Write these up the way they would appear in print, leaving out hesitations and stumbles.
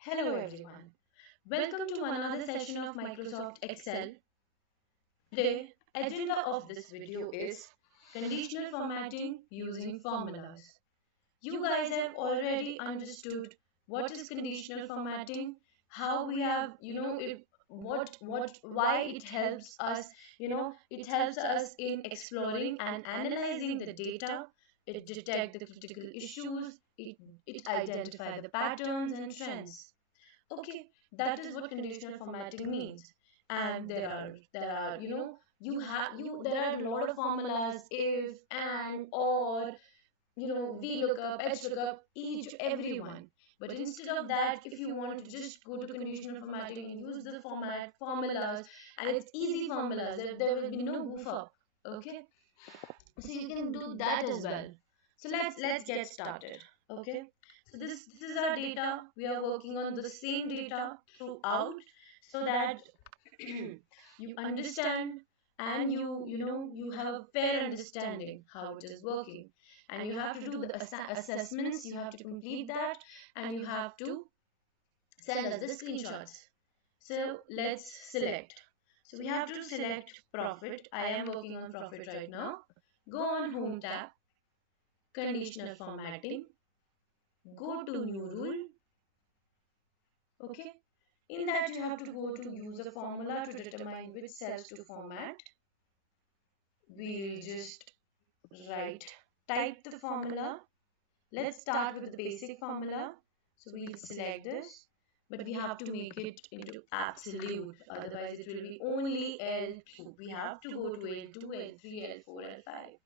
Hello everyone. Welcome to another session of Microsoft Excel. Today, agenda of this video is conditional formatting using formulas. You guys have already understood what is conditional formatting, how we have, why it helps us, it helps us in exploring and analyzing the data. It detects the critical issues, it identifies the patterns and trends. Okay, that is what conditional formatting means. And there are you have you there are a lot of formulas, if, and, or, VLOOKUP, HLOOKUP, each everyone. But instead of that, if you want to just go to conditional formatting and use the formulas, and it's easy formulas, there will be no goof up. Okay, so you can do that as well. So let's get started. Okay, so this is our data. We are working on the same data throughout, so that you understand, and you have a fair understanding how it is working. And you have to do the assessments, you have to complete that, and you have to send us the screenshots. So let's select. So we have to select profit. I am working on profit right now. Go on home tab, conditional formatting, go to new rule. Okay, in that you have to go to use a formula to determine which cells to format. We'll just write, type the formula. Let's start with the basic formula. So we'll select this, but we have to make it into absolute, otherwise it will be only L2. We have to go to L2, L3, L4, L5.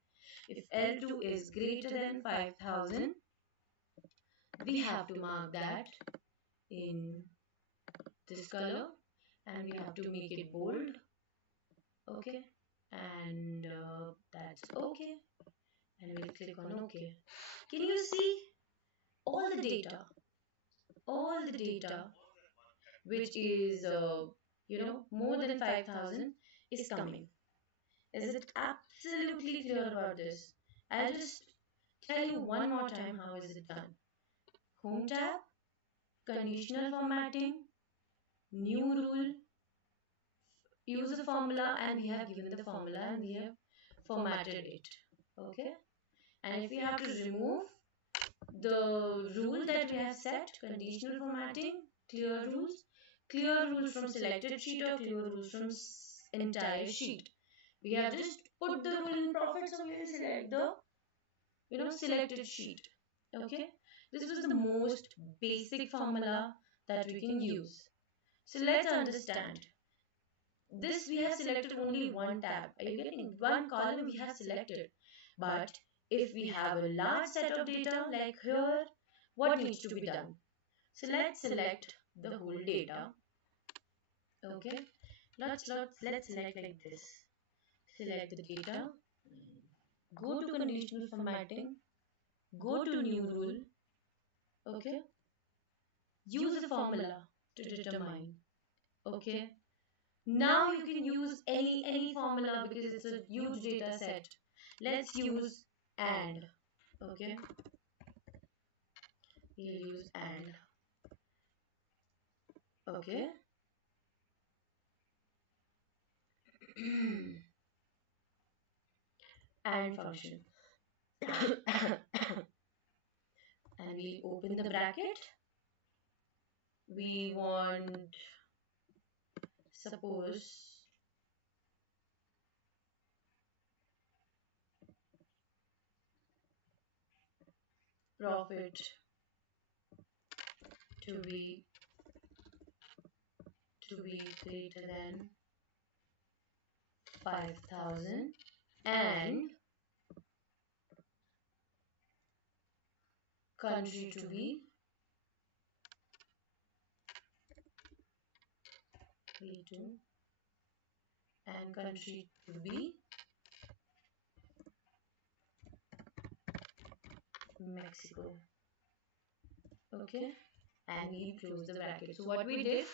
If L2 is greater than 5000, we have to mark that in this color, and we have to make it bold. Okay, and that's okay, and we'll click on OK. Can you see all the data, which is more than 5000 is coming? Is it absolutely clear about this? I'll just tell you one more time how is it done. Home tab, conditional formatting, new rule, use a formula, and we have given the formula and we have formatted it. Okay, and if we have to remove the rule that we have set, conditional formatting, clear rules from selected sheet or clear rules from entire sheet. We have just put the rule in profit, so we will select the selected sheet. Okay, this was the most basic formula that we can use. So let's understand. This we have selected only one tab. Are you getting? One column we have selected. But if we have a large set of data like here, what needs to be done? So let's select the whole data. Okay. Let's select like this. Select the data. Go to conditional formatting. Go to new rule. Okay. Use the formula to determine. Okay. Now you can use any formula because it's a huge data set. Let's use and. Okay, we'll use and. Okay. And function. And we'll open the bracket. We want, suppose, profit to be greater than 5000, and country to be B2, and country to be Mexico. Okay, and we close the bracket. So what we did,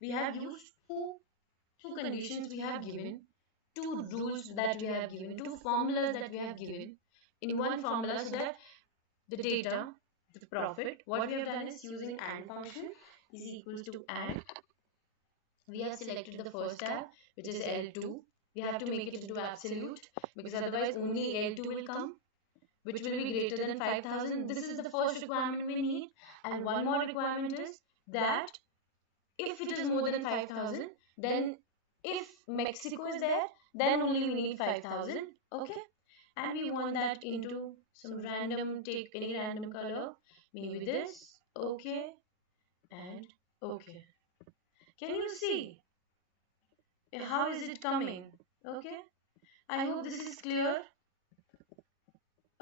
we have used two conditions we have given, two rules that we have given, two formulas that we have given in one formula, so that the data, the profit, what we have done is using AND function, is equals to, and we have selected the first tab, which is L2. We have to make it into absolute, because otherwise only L2 will come, which will be greater than 5,000. This is the first requirement we need. And one more requirement is that if it is more than 5,000, then if Mexico is there, then only we need 5,000. Okay. And we want that into some random, take any random color, maybe this. Okay. And okay. Can you see how is it coming? Okay. I hope this is clear.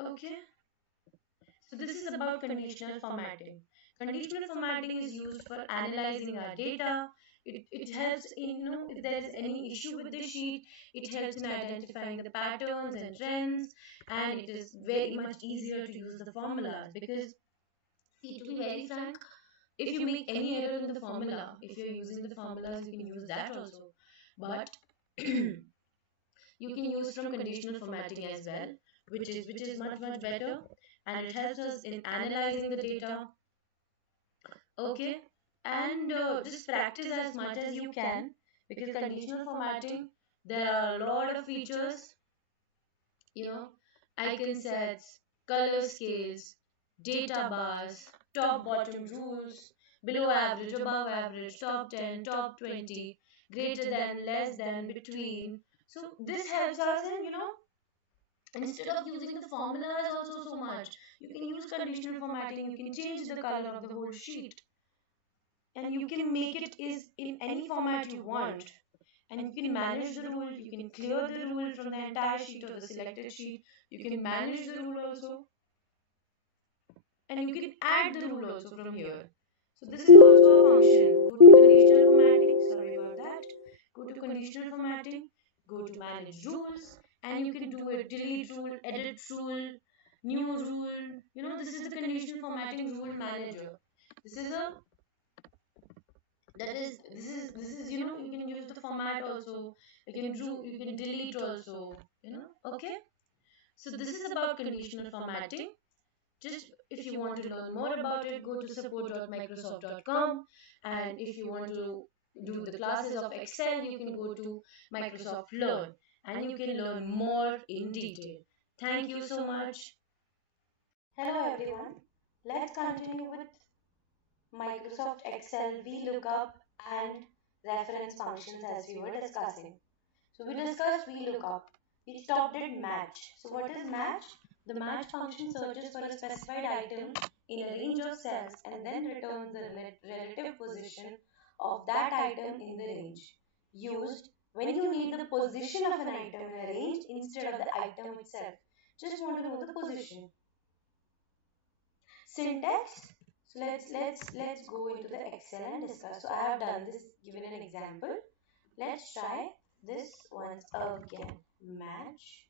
Okay. So this is about conditional formatting. Conditional formatting is used for analyzing our data. It helps in, if there is any issue with the sheet, it helps in identifying the patterns and trends, and it is very much easier to use the formulas because, see, to be very frank, if you make any error in the formula, if you're using the formulas, you can use that also. But you can use from conditional formatting as well, which is much better, and it helps us in analyzing the data. Okay. And just practice as much as you can, because conditional formatting, there are a lot of features, you know icon sets, color scales, data bars, top bottom rules, below average, above average, top 10, top 20, greater than, less than, between. So this helps us in, instead of using the formulas also so much, you can use conditional formatting. You can change the color of the whole sheet, and you can make it is in any format you want, and you can manage the rule. You can clear the rule from the entire sheet or the selected sheet. You can manage the rule also, and you can add the rule also from here. So this is also a function. Go to conditional formatting, sorry about that, go to conditional formatting, go to manage rules, and you can do a delete rule, edit rule, new rule. This is the conditional formatting rule manager. This is a that is this is you can use the format also, you can delete also, okay. So this is about conditional formatting. Just if you want to learn more about it, go to support.microsoft.com, and if you want to do the classes of Excel, you can go to Microsoft Learn, and you can learn more in detail. Thank you so much. Hello everyone. Let's continue with Microsoft Excel VLOOKUP and reference functions as we were discussing. So we discussed VLOOKUP. We stopped at match. So what is match? The match function searches for a specified item in a range of cells and then returns the relative position of that item in the range. Used when you need the position of an item in a range instead of the item itself. Just want to know the position. Syntax. So let's go into the Excel and discuss. So I have done this, given an example. Let's try this once again. Match.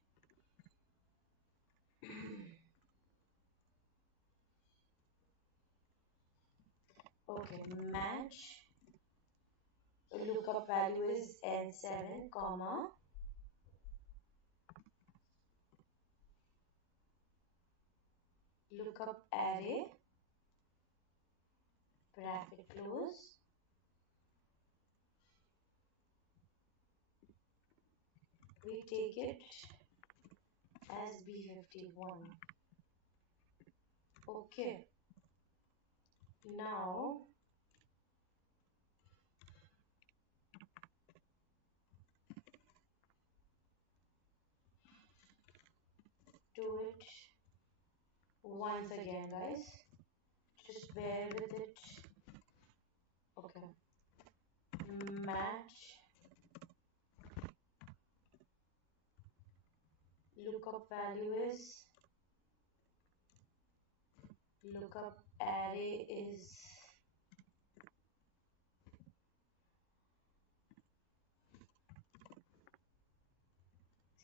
Okay, match. Lookup value is N7, comma. Lookup array. Bracket close. We take it as B51. Okay. Now do it once again, guys. Just bear with it. Okay. Match. Lookup value is, lookup array is,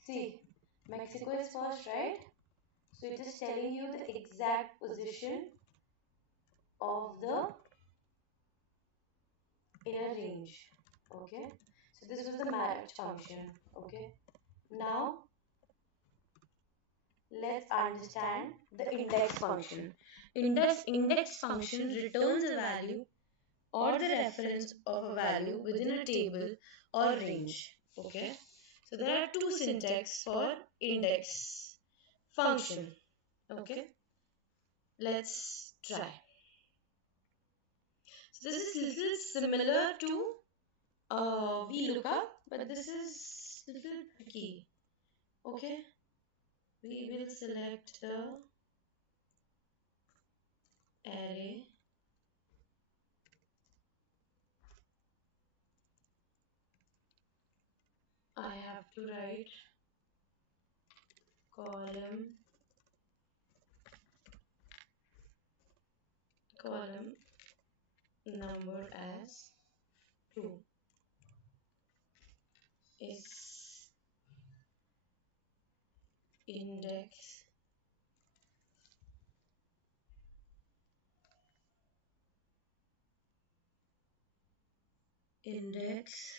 see, Mexico is first, right? So it is telling you the exact position of the inner range. Okay. So this was the match function. Okay. Now let's understand the index function. Index function returns a value or the reference of a value within a table or range. Okay, so there are two syntax for index function. Okay, let's try. So this is little similar to VLOOKUP, but this is little tricky. Okay, we will select the array. I have to write column number as 2 is index index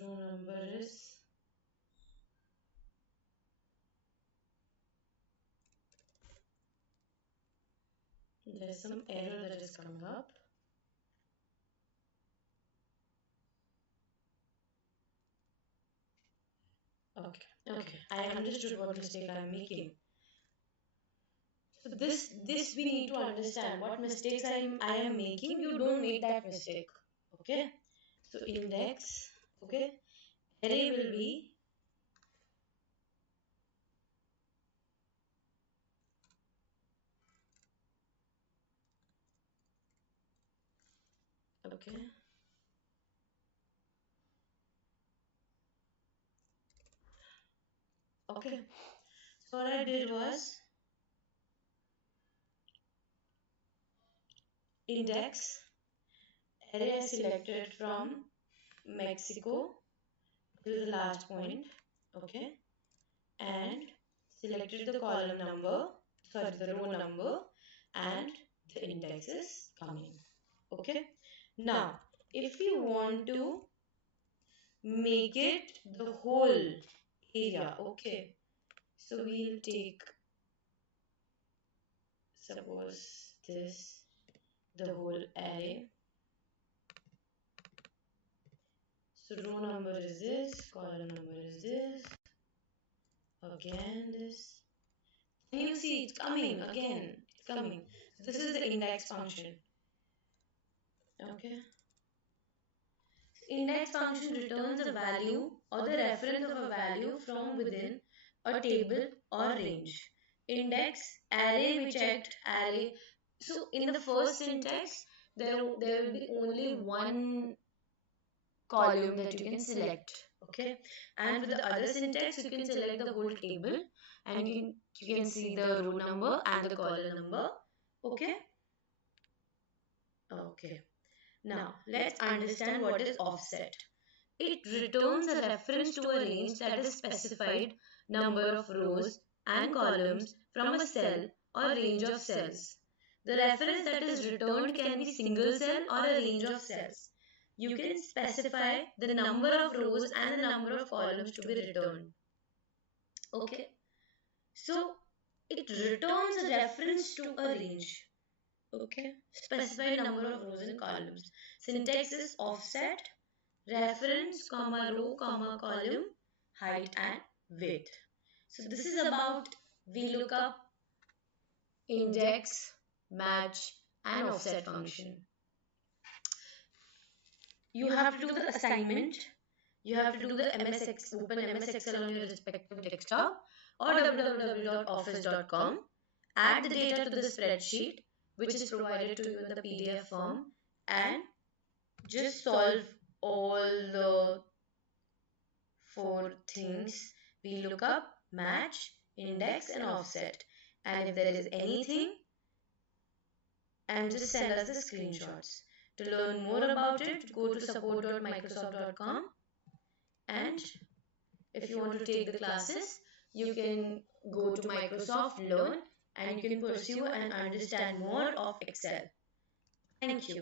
row number is there's some error that is coming up. Okay, I understood what mistake I'm making. So this we need to understand what mistakes I am making. You don't make that mistake. Okay, so index, okay, array will be okay. Okay, so what I did was index array I selected from Mexico to the last point, okay, and selected the column number, sorry, the row number, and the index is coming, okay. Now, if we want to make it the whole area, okay, so we'll take, suppose this, the whole array. So row number is this, column number is this, again this. Can you see it's coming again? It's coming. So this is the index function. Okay. Index function returns a value or the reference of a value from within a table or range. Index array we checked array. So in the first syntax, there will be only one column that you can select, okay, and with the other syntax you can select the whole table and you can see the row number and the column number, okay. Okay, now let's understand what is offset. It returns a reference to a range that is specified number of rows and columns from a cell or range of cells. The reference that is returned can be single cell or a range of cells. You can specify the number of rows and the number of columns to be returned. Okay. So it returns a reference to a range. Okay. Specify number of rows and columns. Syntax is offset, reference, comma, row, comma, column, height and width. So this is about VLOOKUP, index, match and offset function. You have to do the assignment. You have to do the open MS Excel on your respective desktop or www.office.com. Add the data to the spreadsheet which is provided to you in the PDF form and just solve all the four things: VLOOKUP, match, index and offset. And if there is anything, and just send us the screenshots. To learn more about it, go to support.microsoft.com, and if you want to take the classes, you can go to Microsoft Learn and you can pursue and understand more of Excel. Thank you.